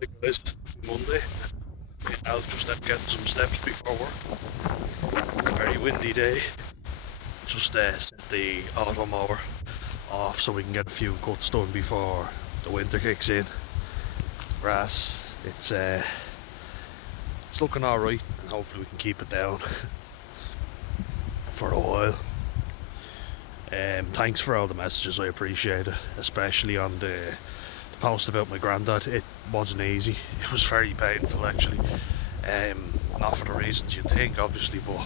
Like it is Monday. Al's just getting some steps before work. Very windy day. Just set the auto mower off so we can get a few cuts done before the winter kicks in. Grass, it's looking alright, and hopefully we can keep it down for a while. Thanks for all the messages, I appreciate it, especially on the post about my granddad. It wasn't easy, it was very painful actually. Not for the reasons you'd think, obviously, but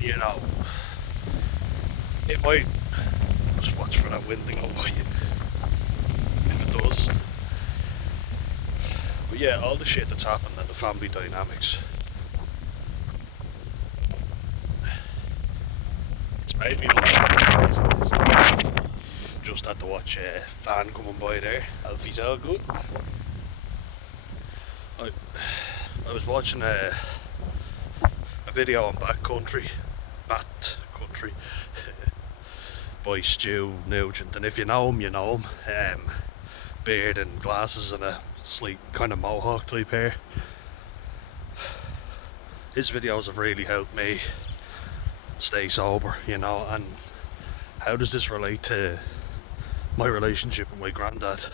you know, it might just watch for that wind to go by if it does. But yeah, all the shit that's happened and the family dynamics, it's made me look. Just had to watch a van coming by there. Alfie's all good. I was watching a video on Bat Country by Stu Nugent, and if you know him, you know him. Beard and glasses and a sleek kind of mohawk type hair. His videos have really helped me stay sober, you know. And how does this relate to my relationship with my granddad?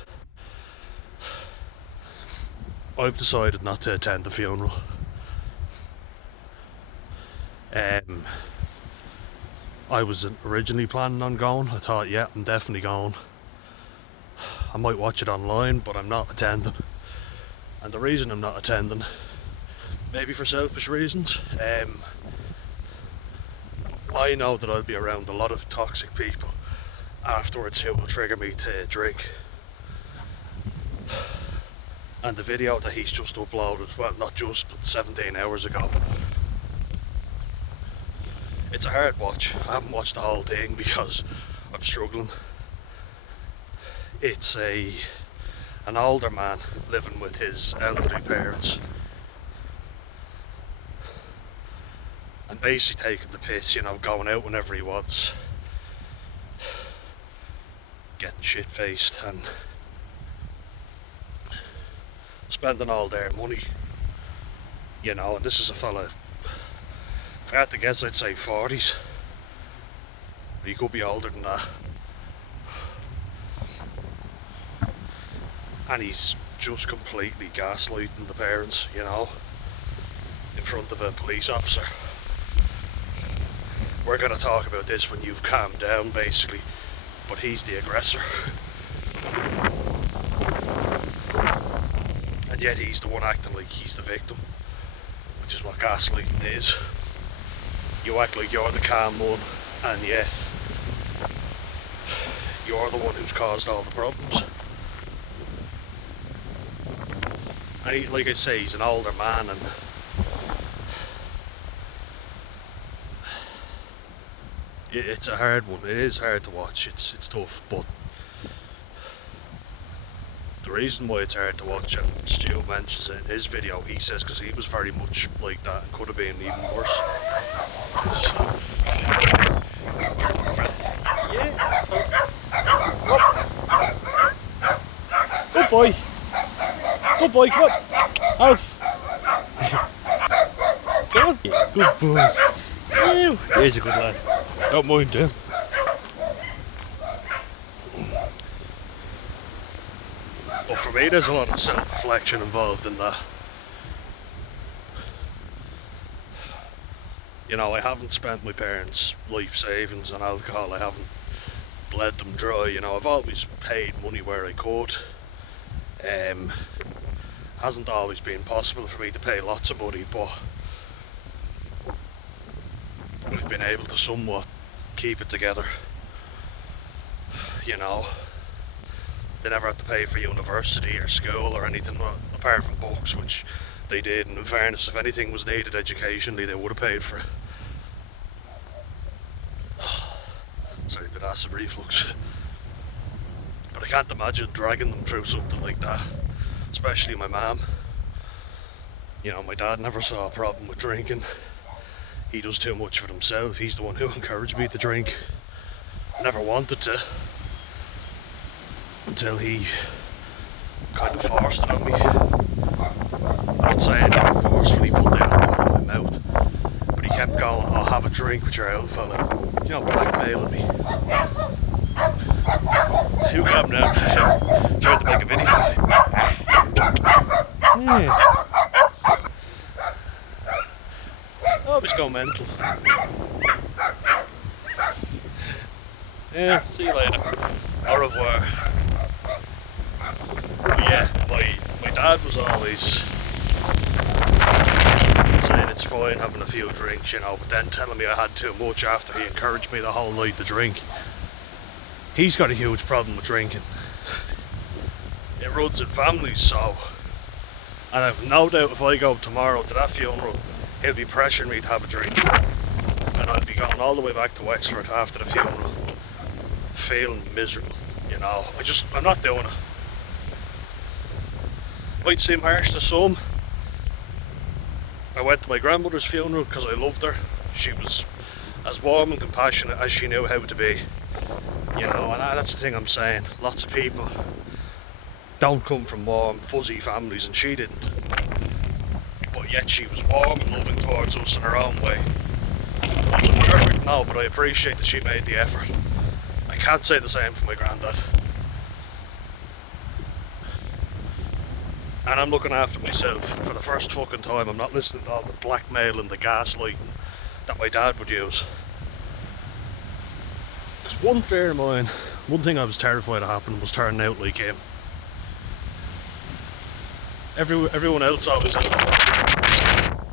I've decided not to attend the funeral. I was originally planning on going. I thought, yeah, I'm definitely going. I might watch it online, but I'm not attending. And the reason I'm not attending, maybe for selfish reasons, I know that I'll be around a lot of toxic people afterwards who will trigger me to drink. And the video that he's just uploaded, well, not just, but 17 hours ago, it's a hard watch. I haven't watched the whole thing because I'm struggling. It's an older man living with his elderly parents and basically taking the piss, you know, going out whenever he wants, getting shit-faced and spending all their money, you know. And this is a fella, if I had to guess, I'd say 40s. He could be older than that. And he's just completely gaslighting the parents, you know, in front of a police officer. We're going to talk about this when you've calmed down, basically, but he's the aggressor. And yet he's the one acting like he's the victim, which is what gaslighting is. You act like you're the calm one, and yet you're the one who's caused all the problems. And he, like I say, he's an older man, and it's a hard one. It is hard to watch. It's tough, but the reason why it's hard to watch, and Stu mentions it in his video, he says because he was very much like that and could have been even worse. Yeah. Good boy. Good boy, come on. Alf. Come on. Good boy. He's a good lad. Don't mind him. But for me, there's a lot of self-reflection involved in that. You know, I haven't spent my parents' life savings on alcohol. I haven't bled them dry. You know, I've always paid money where I could. Hasn't always been possible for me to pay lots of money, but I've been able to somewhat keep it together. You know, they never had to pay for university or school or anything apart from books, which they did, and in fairness, if anything was needed educationally, they would have paid for it. Sorry, a bit acid reflux. But I can't imagine dragging them through something like that, especially my mum. You know, my dad never saw a problem with drinking. He does too much for himself. He's the one who encouraged me to drink. I never wanted to. until he kind of forced it on me. I'm not saying he forcefully put down a gun in my mouth, but he kept going, "I'll have a drink with your old fella," you know, blackmailing me. You calm down. Tried to make a video. Yeah. Always go mental. Yeah, see you later. Au revoir. But yeah, my dad was always saying it's fine having a few drinks, you know, but then telling me I had too much after he encouraged me the whole night to drink. He's got a huge problem with drinking. It runs in families, so... And I've no doubt if I go tomorrow to that funeral, he'll be pressuring me to have a drink. And I'll be going all the way back to Wexford after the funeral, feeling miserable, you know. I'm not doing it. Might seem harsh to some. I went to my grandmother's funeral because I loved her. She was as warm and compassionate as she knew how to be. You know, and that's the thing I'm saying. Lots of people don't come from warm, fuzzy families, and she didn't. But yet she was warm and loving towards us in her own way. Wasn't perfect, no, but I appreciate that she made the effort. I can't say the same for my granddad. And I'm looking after myself for the first fucking time. I'm not listening to all the blackmail and the gaslighting that my dad would use. There's one fear of mine, one thing I was terrified of happening was turning out like him. Everyone else always has the wrong.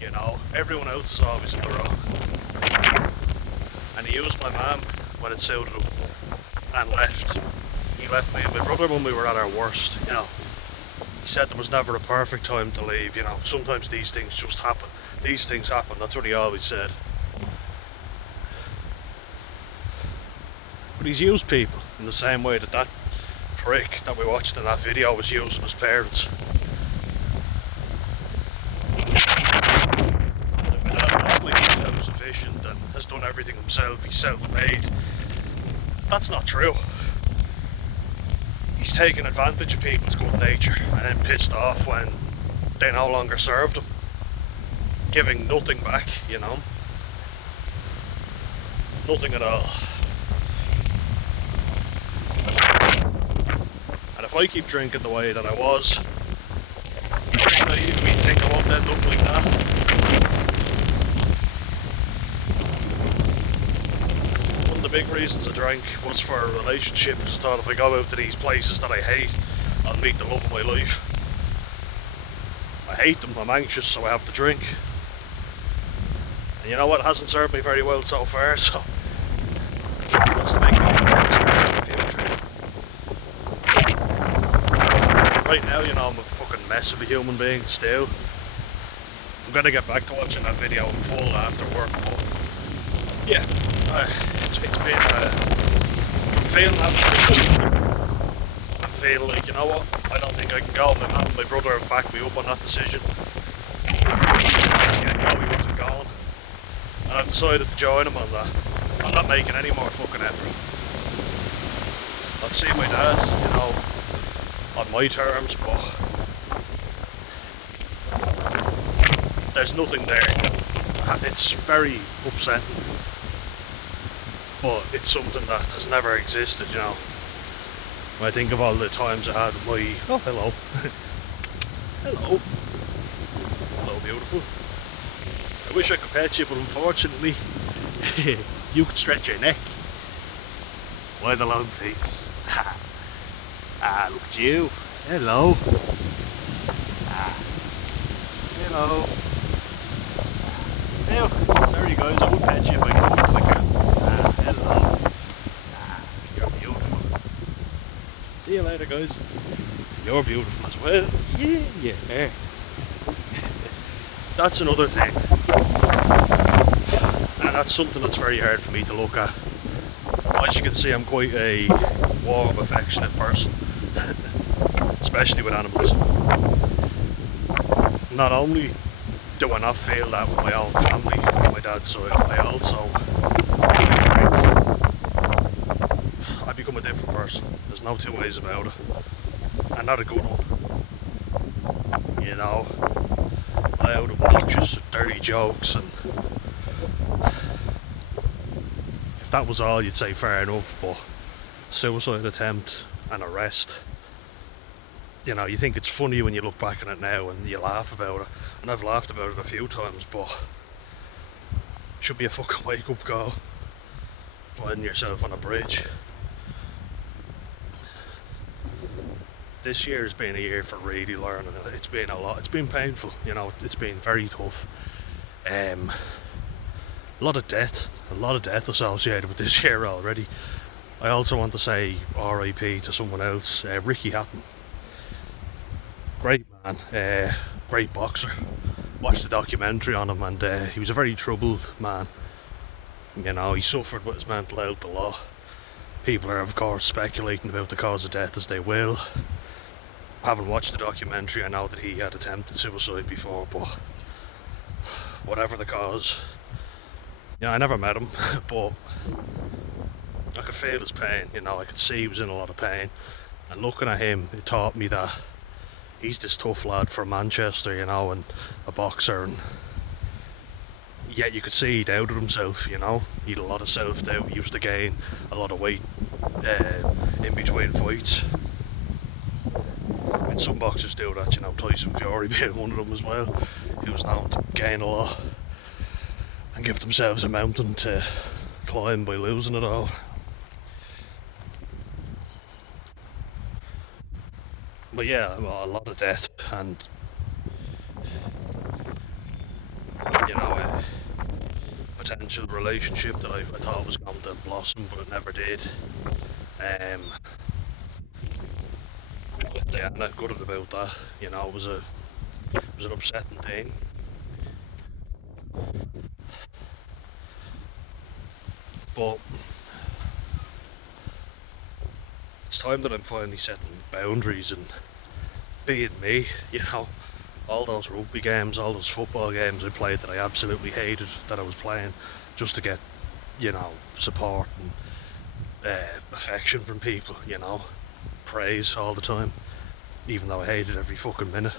You know, everyone else is always in the wrong. And he used my mum when it suited him and left. He left me and my brother when we were at our worst, you know. He said there was never a perfect time to leave, you know. Sometimes these things just happen. These things happen, that's what he always said. But he's used people in the same way that prick that we watched in that video was using his parents. He's self-sufficient and has done everything himself, he's self-made. That's not true. He's taken advantage of people's good nature and then pissed off when they no longer served him. Giving nothing back, you know. Nothing at all. And if I keep drinking the way that I was, very naive me to think I won't end up like that. One of the big reasons I drank was for a relationship, because I thought if I go out to these places that I hate, I'll meet the love of my life. I hate them, I'm anxious, so I have to drink. And you know what, it hasn't served me very well so far, so what's to make me in the future? Right now, you know, I'm a fucking mess of a human being still. I'm gonna get back to watching that video in full after work, but yeah, it's been, I'm feeling absolutely, I'm feeling like, you know what, I don't think I can go. My mum and my brother have backed me up on that decision. Yeah, no, he wasn't going. And I've decided to join him on that. I'm not making any more fucking effort. I'll see my dad, you know, on my terms, but there's nothing there. It's very upsetting, but it's something that has never existed, you know. When I think of all the times I had my... Oh, hello. Hello. Hello, beautiful. I wish I could pet you, but unfortunately, you could stretch your neck. Why the long face? Ah, look at you. Hello. Ah. Hello. Ew. Sorry guys, I would pet you if I could. Ah, hello. Ah, you're beautiful. See you later guys. You're beautiful as well. Yeah, yeah. That's another thing. And that's something that's very hard for me to look at. As you can see, I'm quite a warm, affectionate person. Especially with animals. Not only do I not feel that with my own family, on my dad's side, I also, when I drink, I become a different person. There's no two ways about it. And not a good one. You know, loud, obnoxious, dirty jokes, and if that was all, you'd say fair enough, but suicide attempt and arrest, you know, you think it's funny when you look back on it now and you laugh about it, and I've laughed about it a few times, but it should be a fucking wake-up call. Finding yourself on a bridge. This year has been a year for really learning. It's been a lot. It's been painful, you know. It's been very tough. A lot of death associated with this year already. I also want to say RIP to someone else, Ricky Hatton. Great man, great boxer. Watched the documentary on him, and he was a very troubled man. You know, he suffered with his mental health a lot. People are, of course, speculating about the cause of death as they will. Having watched the documentary, I know that he had attempted suicide before, but whatever the cause, you know, I never met him, but I could feel his pain, you know, I could see he was in a lot of pain, and looking at him, it taught me that he's this tough lad from Manchester, you know, and a boxer, and yet you could see he doubted himself, you know. He had a lot of self-doubt. He used to gain a lot of weight in between fights. And some boxers do that, you know, Tyson Fury being one of them as well. He was known to gain a lot and give themselves a mountain to climb by losing it all. But yeah, well, a lot of death, and you know, potential relationship that I thought was going to blossom, but it never did. Yeah, I'm not gutted about that. You know, it was an upsetting thing. But it's time that I'm finally setting boundaries and being me. You know, all those rugby games, all those football games I played that I absolutely hated that I was playing just to get, you know, support and affection from people, you know, praise all the time, even though I hated every fucking minute.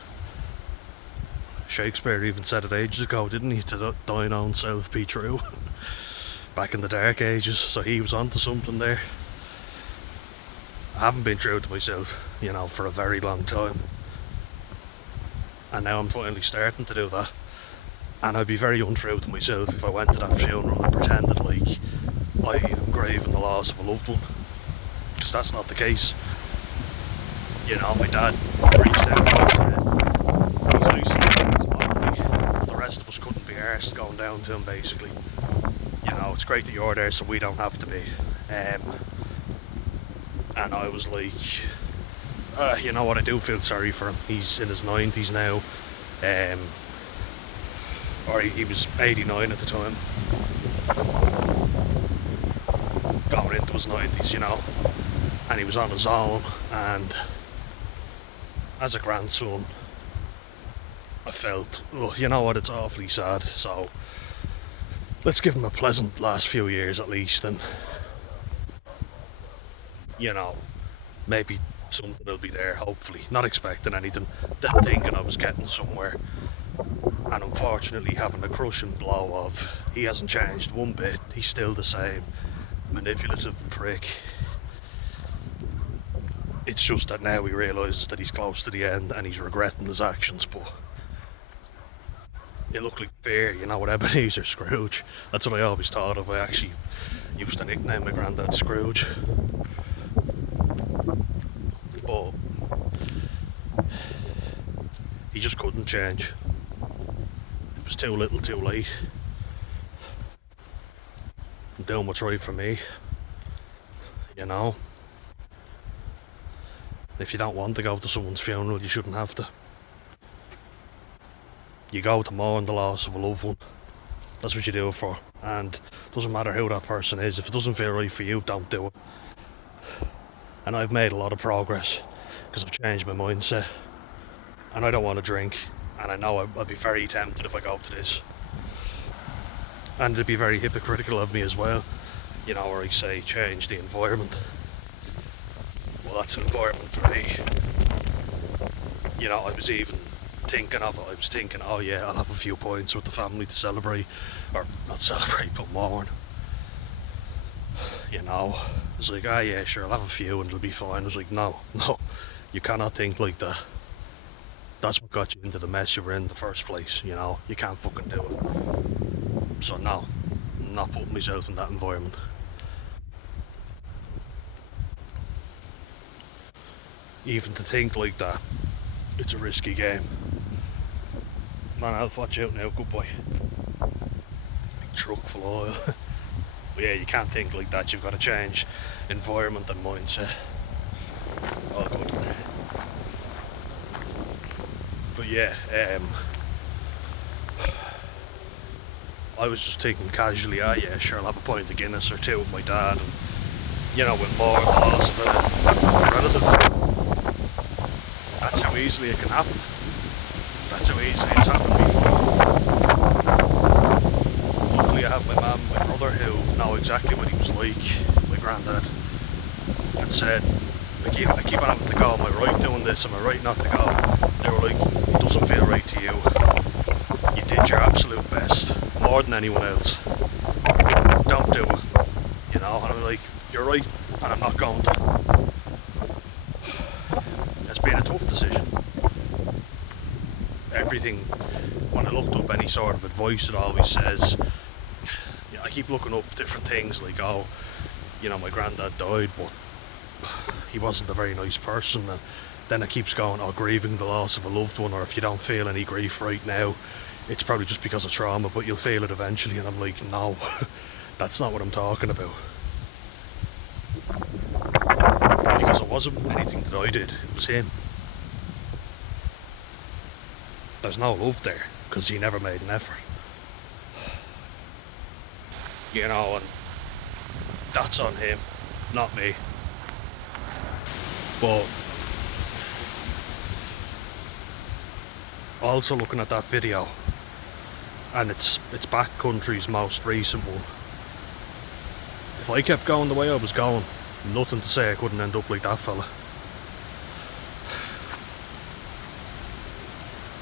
Shakespeare even said it ages ago, didn't he? To thine own self be true. Back in the dark ages, so he was onto something there. I haven't been true to myself, you know, for a very long time. And now I'm finally starting to do that. And I'd be very untrue to myself if I went to that funeral and pretended like I am grieving the loss of a loved one. Because that's not the case. You know, my dad reached out and said, he's nice, he's lonely. The rest of us couldn't be arsed going down to him, basically. You know, it's great that you're there so we don't have to be. And I was like, you know what, I do feel sorry for him. He's in his 90s now. Or he was 89 at the time. Going into his 90s, you know. And he was on his own, and as a grandson, I felt, oh, you know what, it's awfully sad, so let's give him a pleasant last few years at least, and you know, maybe something will be there, hopefully. Not expecting anything, then thinking I was getting somewhere, and unfortunately having a crushing blow of he hasn't changed one bit, he's still the same manipulative prick. It's just that now he realises that he's close to the end and he's regretting his actions, but it looked like fear, you know, with Ebenezer Scrooge. That's what I always thought of. I actually used to nickname my granddad Scrooge. But he just couldn't change. It was too little too late. I'm doing what's right for me, you know. If you don't want to go to someone's funeral, you shouldn't have to. You go to mourn the loss of a loved one. That's what you do it for. And it doesn't matter who that person is. If it doesn't feel right for you, don't do it. And I've made a lot of progress because I've changed my mindset. And I don't want to drink. And I know I'd be very tempted if I go to this. And it'd be very hypocritical of me as well. You know, where I say change the environment. well, that's an environment for me. You know, I was even thinking of it. I was thinking, oh yeah, I'll have a few points with the family to celebrate, or not celebrate, but mourn. You know, I was like, ah, yeah, sure, I'll have a few and it'll be fine. I was like, no, you cannot think like that. That's what got you into the mess you were in the first place. You know, you can't fucking do it. So no, I'm not putting myself in that environment. Even to think like that, it's a risky game. Man, I'll watch out now, good boy. Big truck full of oil. But yeah, you can't think like that. You've got to change environment and mindset. All good. But yeah, I was just thinking casually, ah yeah, sure, I'll have a pint of Guinness or two with my dad, and you know, with more loss of a relative. That's how easily it can happen. That's how easily it's happened before. Luckily I have my mum and my brother who know exactly what he was like, my granddad, and said, I keep on having to go, am I right doing this, am I right not to go? They were like, it doesn't feel right to you. You did your absolute best, more than anyone else. Don't do it. You know, and I'm like, you're right, and I'm not going to. It's been a tough decision. Everything, when I looked up any sort of advice, it always says, I keep looking up different things like, oh, you know, my granddad died, but he wasn't a very nice person, and then it keeps going, oh, grieving the loss of a loved one, or if you don't feel any grief right now, it's probably just because of trauma, but you'll feel it eventually. And I'm like, no, that's not what I'm talking about. Because it wasn't anything that I did, it was him. There's no love there, because he never made an effort. You know, and that's on him, not me. But also looking at that video, and it's Backcountry's most recent one. If I kept going the way I was going, nothing to say I couldn't end up like that fella.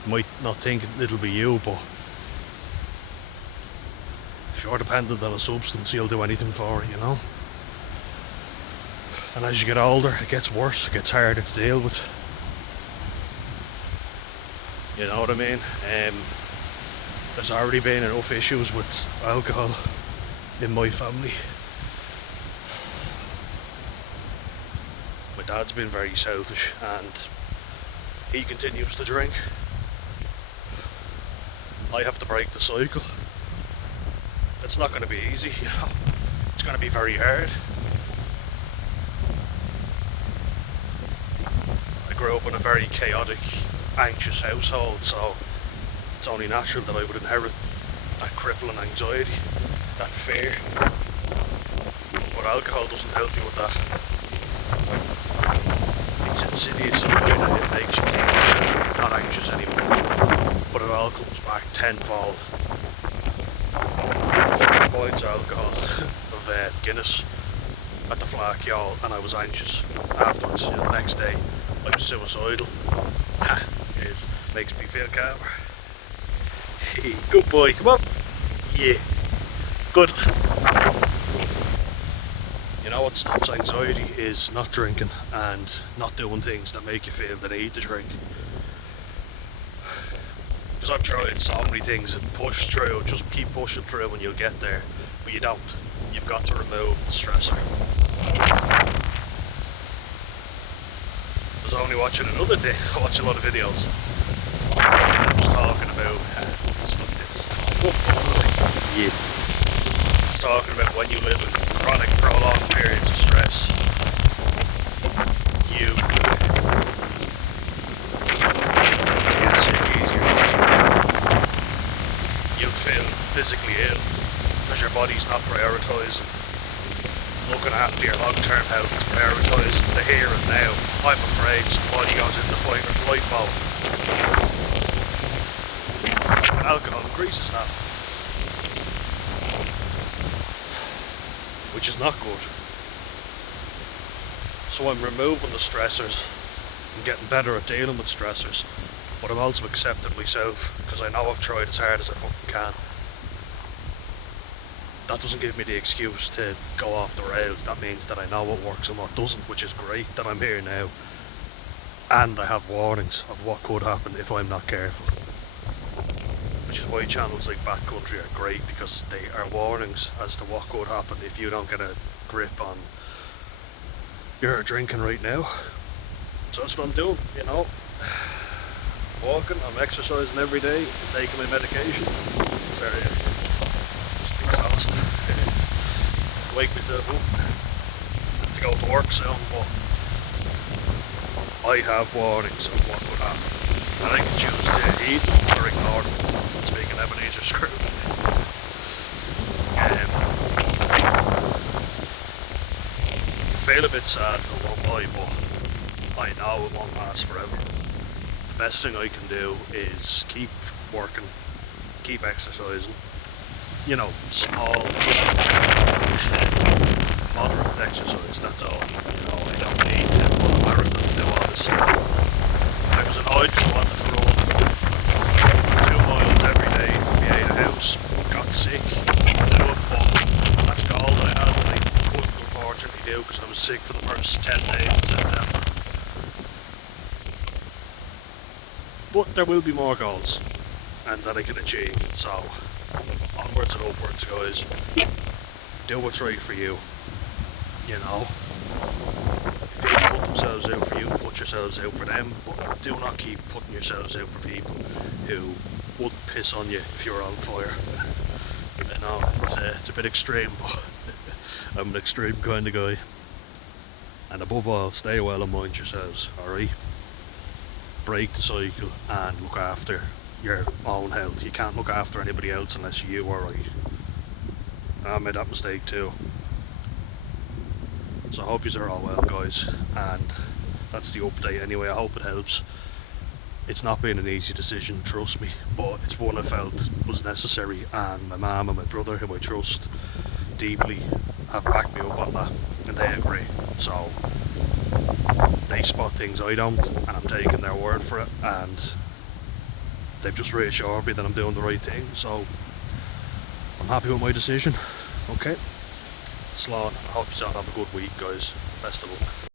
Might not think it'll be you, but if you're dependent on a substance, you'll do anything for it, you know? And as you get older, it gets worse, it gets harder to deal with. You know what I mean? There's already been enough issues with alcohol in my family. My dad's been very selfish and he continues to drink. I have to break the cycle. It's not going to be easy, you know. It's going to be very hard. I grew up in a very chaotic, anxious household, so it's only natural that I would inherit that crippling anxiety, that fear. But alcohol doesn't help you with that. It's insidious in a way that it makes you think not anxious anymore, but it all comes back tenfold. 3 points of alcohol of Guinness at the flak, y'all, and I was anxious afterwards. You know, the next day I was suicidal. It makes me feel calmer. Hey, good boy, come on. Yeah, good. You know what stops anxiety is not drinking and not doing things that make you feel the need to drink. Because I've tried so many things and pushed through, just keep pushing through and you'll get there, but you don't. You've got to remove the stressor. I was only watching another thing, I watch a lot of videos. Just talking about stuff like this. Yeah. Just talking about when you live in chronic, prolonged periods of stress, you get sick easier. You'll feel physically ill because your body's not prioritising looking after your long-term health. It's prioritising the here and now. I'm afraid somebody goes into fight or flight mode. And alcohol increases that, which is not good. So I'm removing the stressors, I'm getting better at dealing with stressors, but I'm also accepting myself, because I know I've tried as hard as I fucking can. That doesn't give me the excuse to go off the rails. That means that I know what works and what doesn't, which is great that I'm here now. And I have warnings of what could happen if I'm not careful. Which is why channels like Backcountry are great, because they are warnings as to what could happen if you don't get a grip on your drinking right now. So that's what I'm doing, you know. Walking, I'm exercising every day, taking my medication. Sorry, just exhausted. Wake myself up. Have to go to work soon, but I have warnings of what could happen. And I can choose to heed them or ignore them. Speaking Ebenezer Scrooge. I feel a bit sad, I won't lie, but I know it won't last forever. The best thing I can do is keep working, keep exercising. You know, small, moderate exercise, that's all. You know, I don't need to run a marathon and do all this stuff. I was annoyed, just wanted to run 2 miles every day from the out of house, got sick, did it, but that's all that I had, and I couldn't unfortunately do because I was sick for the first 10 days of September. But there will be more goals, and that I can achieve, so onwards and upwards, guys. Do what's right for you, you know. If people put themselves out for you, put yourselves out for them, but do not keep putting yourselves out for people who would piss on you if you're on fire. I know, it's a bit extreme, but I'm an extreme kind of guy. And above all, stay well and mind yourselves, alright? Break the cycle and look after your own health. You can't look after anybody else unless you are right. I made that mistake too. So I hope you are all well, guys, and that's the update anyway. I hope it helps. It's not been an easy decision, trust me, but it's one I felt was necessary, and my mum and my brother, whom I trust deeply, have backed me up on that, and they agree. So they spot things I don't, and I'm taking their word for it, and they've just reassured me that I'm doing the right thing, so I'm happy with my decision. Okay, Slán, I hope you all have a good week, guys. Best of luck.